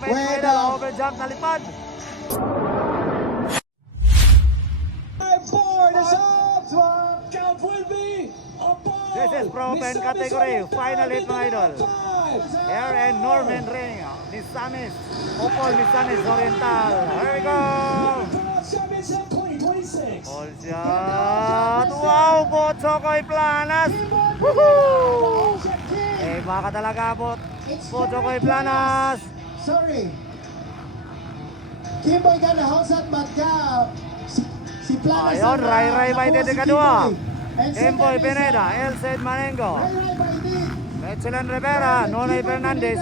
Bait mga idol. Overjump na lipad. This is Pro Open category. Final hit mga idol. Air and Norman Ring. Misamis. Opol Misamis Oriental. Here we go. All shot. Wow, Botsokoy Planas. Woohoo! Eh, baka talaga Botsokoy Planas. Sorry. Kimboy ka na hosat magka si Planas. Ayun, Ray Bait de kadua. Kimboy Pineda, Elced Manengo. Ray Bait. Mechelen Rivera, Nonay Fernandez.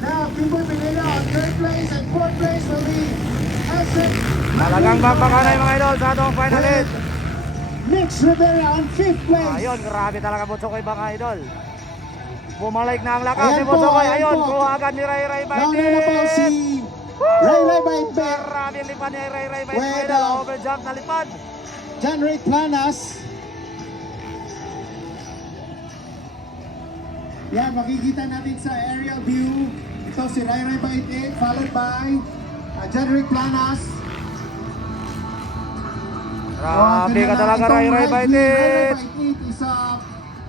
Now, Kimboy Pineda on third place and fourth place will be Elced. Talagang magpakanay mga idol sa atong final hit. Mitch Rivera on fifth place. Ayun, grabe talaga Botsokoy mga idol. Bumalik na ang lakas Ayan ni po, Botsokoy. ayan Ayun, po. kuha agad ni Ray Bait. Nauna na po si Ray Bait. Grabe ang lipad ni Ray Bait mga With, idol. Overjump na lipad. John Ray Planas. Yan, makikita natin sa aerial view. Ito si Ray Bait, followed by John Ray Planas. Grabe ka talaga Ray Bait. Ray Bait is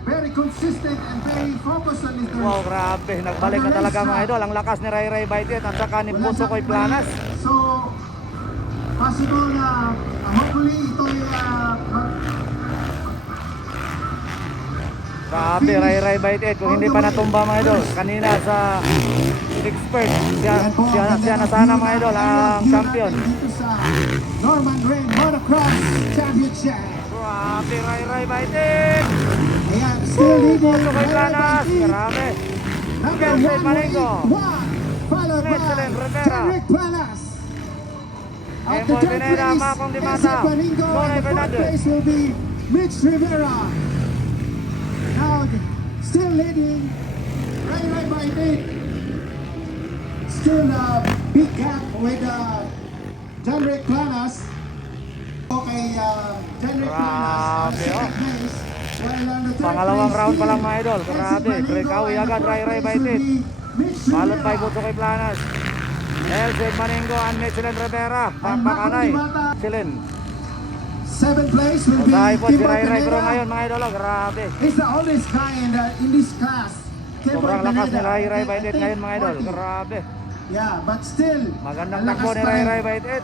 very consistent and very focused on his Wow, grabe. Nagbalik na talaga mga idol. Ang lakas ni Ray Bait at saka ni Botsokoy Planas. So, possible na hopefully ito yung Grabe, Ray Bait kung hindi pa natumba mga idol. Kanina sa expert, siya na sana mga idol ang champion. dito sa Norman Ring Motocross Championship. Grabe, Ray Bait. Ayan, still leading Botsokoy Ray Planas, Bait. grabe. Number Elced 1, Manengo. followed by Mechelen Rivera. John Planas. At the Kimboy third Pineda, place, Macong Dimata. Elced Manengo, Nonay and the fourth Fernandez. place will be Mitch Rivera. Now, still leading Ray Bait. Still a big gap with John Ray Planas. Okay, John Ray Planas. Grabe, oh. Second place. While on the third Pangalawang place, round pa lang still mga idol. Elced Grabe, Manengo, breakawi and the agad fourth Ray place Bait. will be Mitch Followed by Rivera. Botsokoy Planas. Elced Manengo and Mechelen Rivera. And Pakanay. Macong Dimata. Mechelen. Seventh place will be Usahay po si Kimboy Ray Bro Pineda. ngayon mga idol. Grabe. He's the oldest guy in this class. Kimboy Sobrang lakas ni Pineda, Ray I Bait think ngayon mga idol. 40. Grabe. Yeah, but still, Magandang ang takbo lakas ni pa rin. Ray Bait.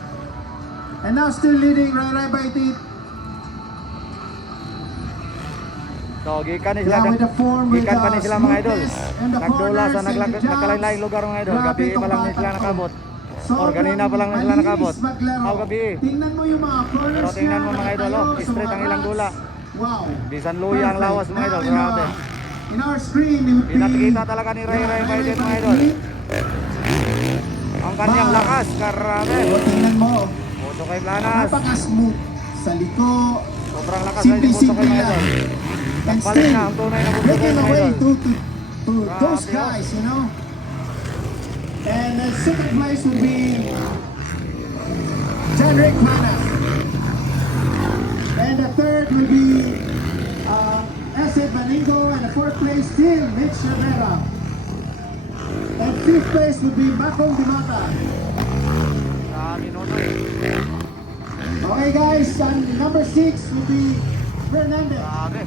And now still leading Ray Bait. So, gikan ni sila. Yeah, with the form, with Gikan pa ni sila mga idol. smoothness and the Nagdula corners sa and the jumps. nagkalain-laing lugar mga idol. Grabe Gabi itong pa lang ni bata sila to. nakabot. Sobrang Or kanina pa lang sila nakabot. malinis maglaro. Aw gabi. Tingnan mo yung mga corners Pero tingnan mo niya, mga idol, nakatayo oh, sa straight mga ang ilang racks. dula. Wow. Di San Luis ang lawas mga idol. Now, Grabe. in our screen, it would be Pinakikita talaga ni Ray Bait mga idol. Ang kanyang Wow. lakas. Grabe. O, tingnan mo. Botsokoy Planas. Napaka-smooth sa liko. Sobrang lakas na ni Botsokoy mga idol. And Nagbalik still, na ang tunay na Botsokoy breaking mga away idol. to those Grabe, oh. guys, you know. And the second place would be John Ray Planas. And the third will be Elced Manengo. And the fourth place still Mitch Rivera. And fifth place would be Macong Dimata. Grabe Nonoy. Okay guys, and number 6 will be Fernandez. Grabe.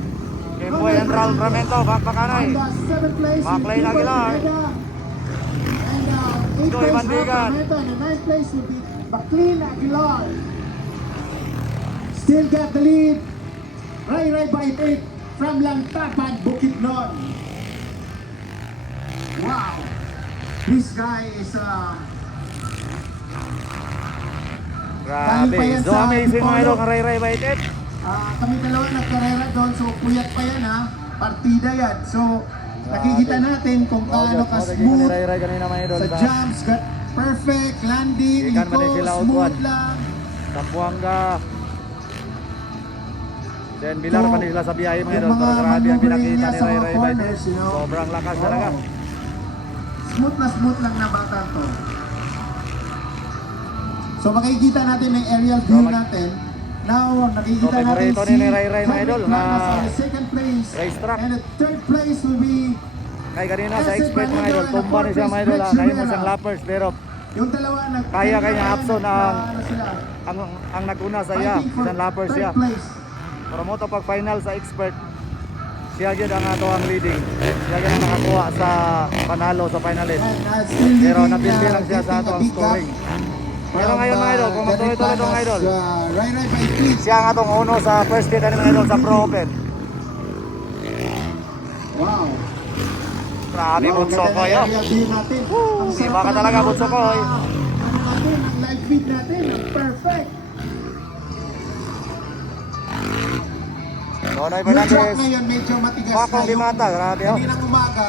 Kimboy and Raul Ramento. Pakanay. On the 7th place, Maclean Kimboy Aguilar. Pineda. And 8th Joey place, Bandigan. Raul Ramento. And the 9th place will be Maclean Aguilar. Still got the lead. Ray Bait from Lantapan, Bukidnon. Wow. This guy is Grabe. pa yan So sa amazing mga idol Antipolo. ng Ray Bait. kami dalawa nagkarera doon, so puyat pa yan ha. Partida yan. So, nakikita natin kung paano ka-smooth Ray kanina mga idol. sa jumps, got perfect landing, Ikan man liko, din sila smooth outward. lang. Tampuanga. Then bilar So, pa nila sa biyahe mga yung idol. mga Pero grabe ang maneuvering pinakita niya ni sa Ray mga Bait. corners, you know. Sobrang lakas talaga. Oo. Smooth na bata to. So makikita natin yung aerial view natin. Now, nakikita So, natin favorito si ni Ray mga idol, Frederick Manas na on the second place. racetrack. And the third place will be Kay kanina sa expert mga idol, tumba ni siya mga idol. Ngayon mo siyang lappers pero Yung dalawa kaya kanya Hapson ang ano sila, ang naguna sa iya, fighting for isang lappers siya. third place. Pero mo to pag final sa expert, siya gyud ang ato ang leading. Siya gyud ang nakakuha sa panalo sa finalist. And, still Pero leading, napindi lang siya sa getting ato a ang big gap scoring. Pero ngayon mga idol, kung Derek magtuloy-tuloy itong Panas, idol, Rai Rai by 3. siya ang atong uno sa first date ano mga idol sa Pro Open. Wow. Grabe bunso ko yo. Iba Iba ka talaga, bunso ko, eh. Ano natin, ang live feed natin, ang perfect. Nonoy Yung track Fernandez, ngayon medyo matigas Pakong Limata, grabe oh. Kaninang umaga,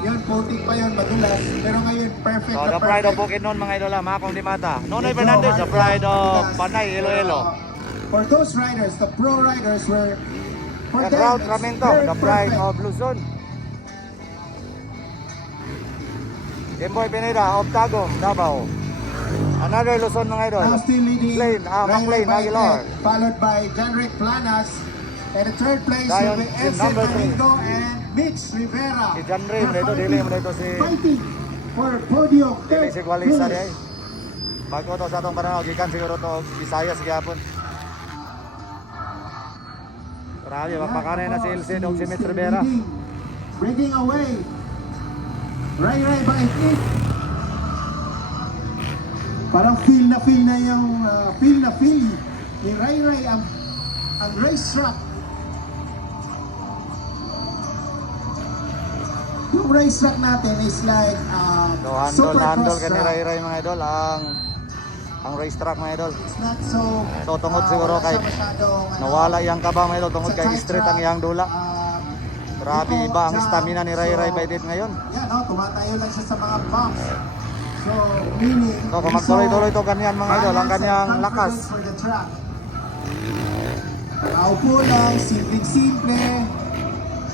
yun, putik pa yun, madulas. Pero ngayon, perfect So, na the pride of perfect. Bukidnon mga idol, Makong Limata. Nonoy Medyo Fernandez, the hard pride rock, of matigas. Panay, Iloilo. For those riders, the pro riders were, for The them, Route it's Ramento, very the pride perfect. of Luzon. Jimboy Pineda of Tagum, Davao. Another Luzon mga idol. Now still leading Plain, McLean, Rai Aguilar. followed by Janrick Planas. And the third place Zion, will be in Edsel number three. Domingo and Mitch Rivera. Si John Rim, They're dito, dili mo dito si... fighting for podium. Dili si Gualisa finish. di ay. Bago to sa atong pananaw, gikan siguro to Visayas gihapon. Grabe, mapakanay na si Ilse og si Mitch Still Rivera. leading, breaking away. Rai Rai by 8. Parang feel na yung feel ni Rai Rai ang racetrack. Yung racetrack natin is like So, handle supercross ka ni track. Ray Ray mga idol ang racetrack mga idol. It's not so So, tungod siguro wala kay siya masyadong, nawala yang kabang mga idol tungod sa kay tight straight ang track, iyang dula. Grabe ito, iba ang jump. stamina ni Ray Ray So, by date ngayon. yan, no, tumatayo lang siya sa mga bumps. So, meaning, So, kung magtuloy-tuloy to ganyan mga idol, ang kanyang lakas. For the track. Paupo lang, simple,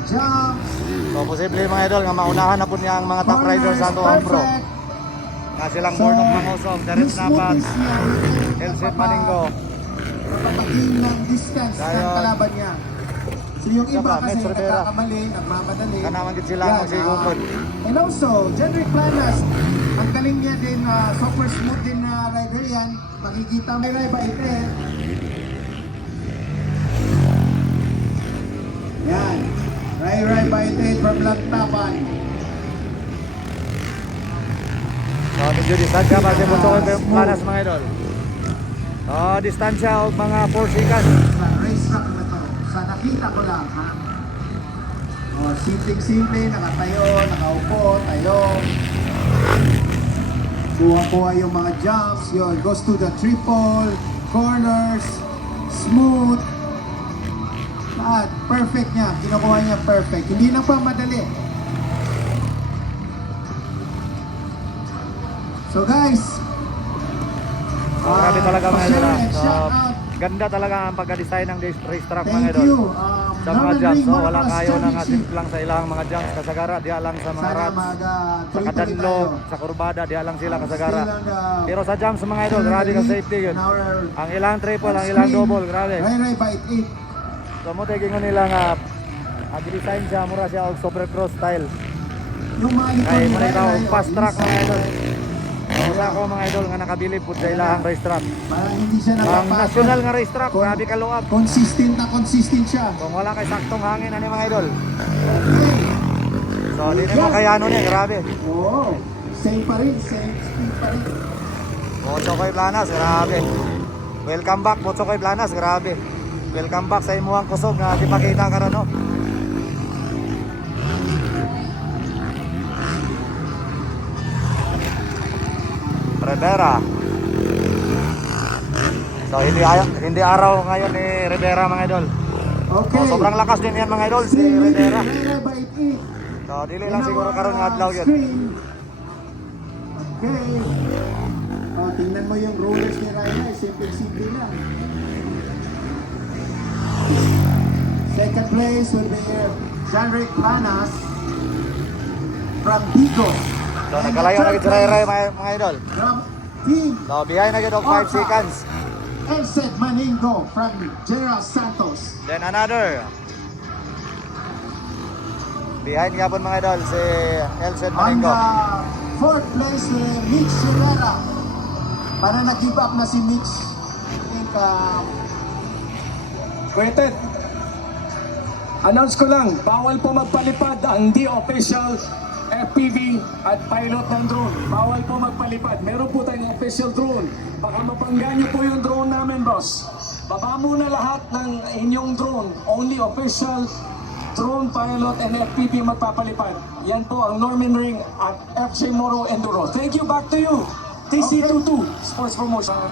jumps, So, posible mga idol nga maunahan na po niya ang mga top riders sa ato ang pro. perfect. Nga silang Bornok Mangosong, Terence yung Napat, smoothness niya, Elset Maningo. Kapagin ng distance ng Tayo. kalaban niya. So yung Isa iba pa, kasi Mitch Rivera. nagkakamali, nagmamadali. Kanaman gid sila Yan, magsigukod. And also, Jendrick Planas, ang galing niya din, super smooth din na rider yan. Makikita may Rai by 10. Yan. Rai by 10 from Lantapan. So, medyo distansya pa si Bunso ko Planas mga idol. Distansya og mga 4 seconds. Sa racetrack na to. Sa nakita ko lang, ha? Simple, nakatayo, nakaupo, tayo. Kuha-kuha yung mga jumps, yun. Goes to the triple, corners, smooth. Lahat, perfect niya. Kinukuha niya perfect. Hindi na pa madali. So guys, Grabe talaga mga idol. pa-share and So, shout out. ganda talaga ang pagka-design ng racetrack mga Thank idol. you. Sa mga Northern jumps, Ring so wala Motocross kayo na nga Championship. simplang sa ilang mga jumps kasagara, diya lang sa mga Sana rats, sa tuloy-tuloy kadanlog, tayo. sa kurbada, diya lang sila kasagara. Still on the- Pero sa jumps mga idol, grabe ka safety yun. In our Ang ilang triple, ang ilang screen, double, grabe. Rai Rai by 8. So mo tayo gingon nila nga design siya, mura siya og supercross style. Yung mga likod Kay ni mo Rai ikaw, Rai, fast track mga inside. idol. Wala ko mga idol nga nakabilib po sa ilahang racetrack. Parang hindi siya Ang napapagod. national nga racetrack, grabe ka luab. Consistent siya. Kung wala kay saktong hangin ani mga idol. Okay. So di na mo kaya ano niya, grabe. Oo. Same pa rin, same speed pa rin. Botsokoy Planas, grabe. Welcome back Botsokoy Planas, grabe. Welcome back sa imuhang kusog nga di pakita ka ra no. Rivera. So hindi araw ngayon ni Rivera mga idol. Okay. So, sobrang lakas din yan mga idol si Rivera. Rai Rai by 8. So dili lang siguro karon nga adlaw yun. Okay. Tingnan mo yung rollers ni Rai Rai. Simple lang. Second place will be Janrick Planas from Bigos. So nagkalayo na gid si Ray Ray mga idol. From Team So behind na gid og 5 seconds. Elset Maningo from General Santos. Then another. Behind yapon mga idol si Elsen On Maningo. the fourth place, Mitch Rivera. Para nag-give up na si Mitch. I think, Waited. Announce ko lang, bawal po magpalipad ang di official FPV at pilot ng drone. Bawal po magpalipad. Meron po tayong official drone. Baka mapangga niyo po yung drone namin, boss. Baba muna lahat ng inyong drone. Only official drone pilot and FPV magpapalipad. Yan po ang Norman Ring at FJ Moro Enduro. Thank you, back to you. TC22 Sports Promotion.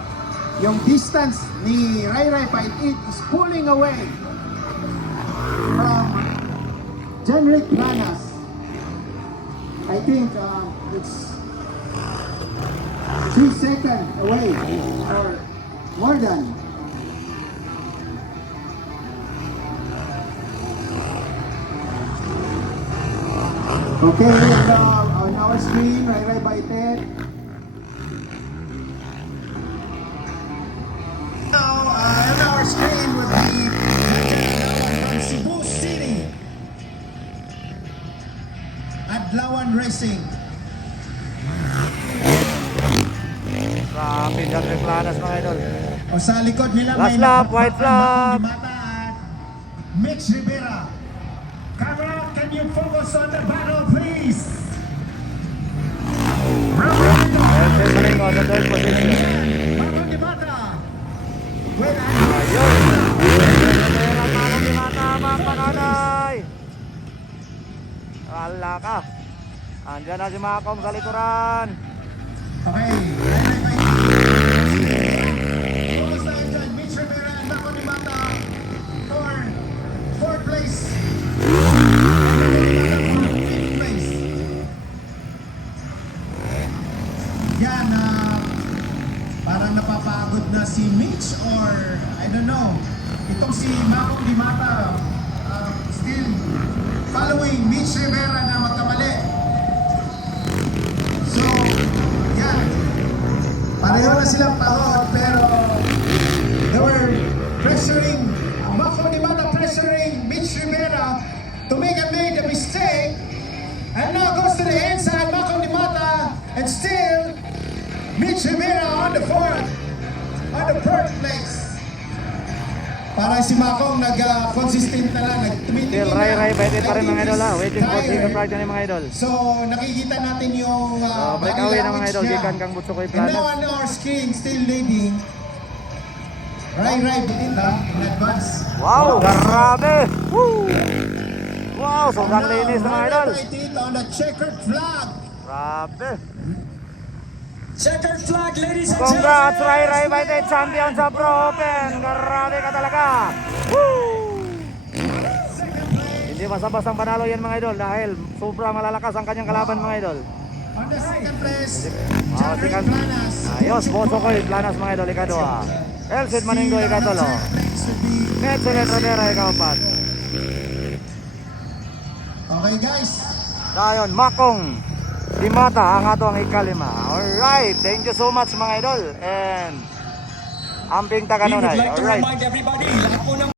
yung distance ni Rai Rai Fight It is pulling away from Jenrick Lanas. I think it's 3 seconds away or more than. Okay, on our screen, Rai Rai Fight It. Now, on our screen would be from Cebu City. Adlawan Racing. Grabe Jenrick Lanas mga idol. O sa likod nila Last lap, white flag. Mitch Rivera. Camera, can you focus on the battle, please? Elsen Maningo sa third position. Marlon Dimata. Well, Ayun. Rivera Marlon Dimata mga panganay. Wala ka. Andyan na si Macom sa likuran. okay. Kumusta kayo dyan? Mitch Rivera and Marlon Dimata for fourth place. Fifth place. Yan, parang napapagod na si Mitch or I don't know. Itong si Marlon Dimata still following Mitch Rivera na magkamali. So, yan. Pareho na silang pagod pero they were pressuring, Marlon Dimata pressuring Mitch Rivera to make a mistake. And now goes to the inside, Marlon Dimata, and still Mitch Rivera on the fourth place. Para si Makong nag-consistent na lang, nagtumitingin Still Rai Fight It pa rin mga idol ha. Waiting for Tire. second part na mga idol. So, nakikita natin yung Break body away ng mga language idol. niya. Gikan kang Butsukoy And now Planas. on our screen, still leading. Rai in advance. Wow, grabe! Woo! Wow, sobrang linis na mga idol. On the checkered flag. Grabe. Checkered flag, ladies and Congrats, Rai Fight It, champion sa Pro Open. Grabe ka talaga. Woo! Hindi basta-bastang panalo yan mga idol dahil sobrang malalakas ang kanyang kalaban mga idol. On the second place, Ah, Jeffrey second. Planas. Ayos, Butsukoy Planas mga idol, ikadua. Elsen Maningo, ikatulo. Metsulet Rivera, ikapat. Okay guys. Dayon, Makong Dimata ang ato ang ikalima. Alright, thank you so much mga idol. And Amping We would Taganonay. like to Alright. remind everybody, lahat po ng